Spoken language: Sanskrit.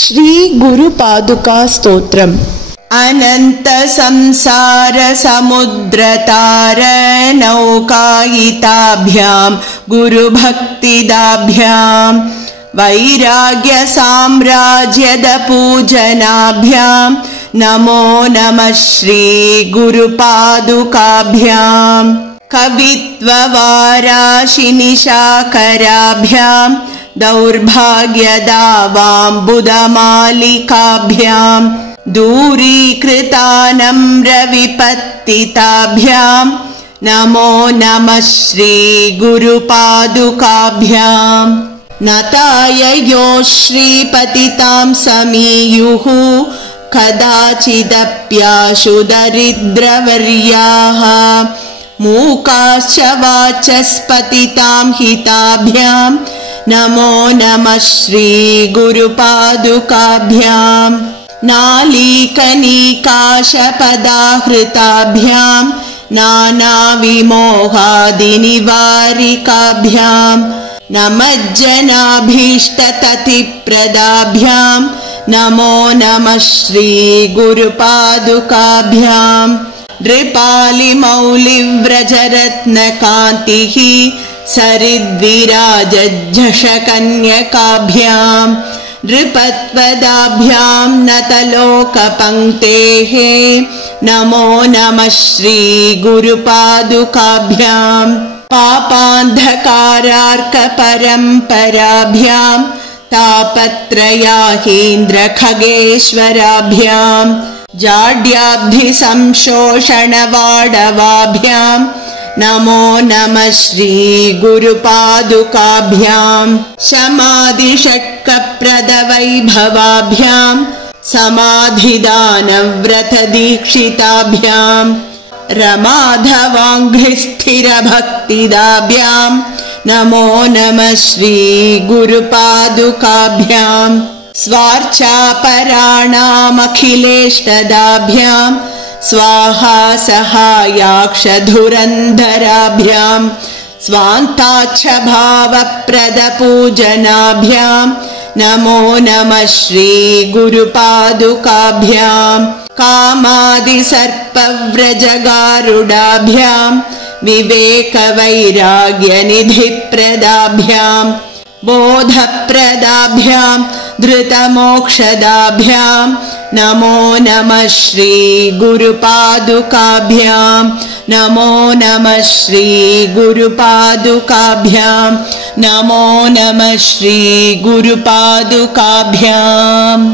श्री गुरुपादुका स्तोत्रम्। अनंत संसार समुद्रतार नौकायिताभ्यां गुरुभक्तिदाभ्यां वैराग्य साम्राज्यद पूजनाभ्यां नमो नमः श्री गुरुपादुकाभ्यां कवित्ववाराशिनिशाकराभ्यां दौर्भाग्यदावाम्बुदमालिकाभ्यां दूरीकृतानम्रविपत्तिताभ्यां नमो नमः श्री गुरुपादुकाभ्यां नताय यो श्रीपतितां समीयुः कदाचिदप्याशु दरिद्रवर्याः मूकाश्च वाचस्पतितां हिताभ्यां नमो नमः श्री गुरुपादुकाभ्यां नालीकनीकाशपदाहृताभ्यां नानाविमोहादिनिवारिकाभ्यां नमज्जनाभीष्टततिप्रदाभ्यां नमो नमः श्री गुरुपादुकाभ्यां नृपालिमौलिव्रजरत्नकान्तिः सरिद्विराजझषकन्यकाभ्यां नृपत्वदाभ्यां नतलोकपङ्क्तेः नमो नमः श्री गुरुपादुकाभ्यां पापान्धकारार्कपरम्पराभ्यां तापत्रयाहीन्द्रखगेश्वराभ्यां जाड्याब्धिसंशोषणवाडवाभ्यां नमो नमः श्री गुरुपादुकाभ्यां शमादिषट्कप्रदवैभवाभ्यां समाधिदानव्रतदीक्षिताभ्यां रमाधवाङ्घ्रिस्थिरभक्तिदाभ्यां नमो नमः श्री गुरुपादुकाभ्यां स्वार्चापराणामखिलेष्टदाभ्यां स्वाहा सहायाक्षधुरन्धराभ्यां स्वान्ताच्छभावप्रदपूजनाभ्यां नमो नमः श्री गुरुपादुकाभ्यां कामादिसर्पव्रजगारुडाभ्यां विवेकवैराग्यनिधिप्रदाभ्यां बोधप्रदाभ्यां धृतमोक्षदाभ्यां नमो नमः श्री गुरुपादुकाभ्यां नमो नमः श्री गुरुपादुकाभ्यां नमो नमः श्री गुरुपादुकाभ्याम्।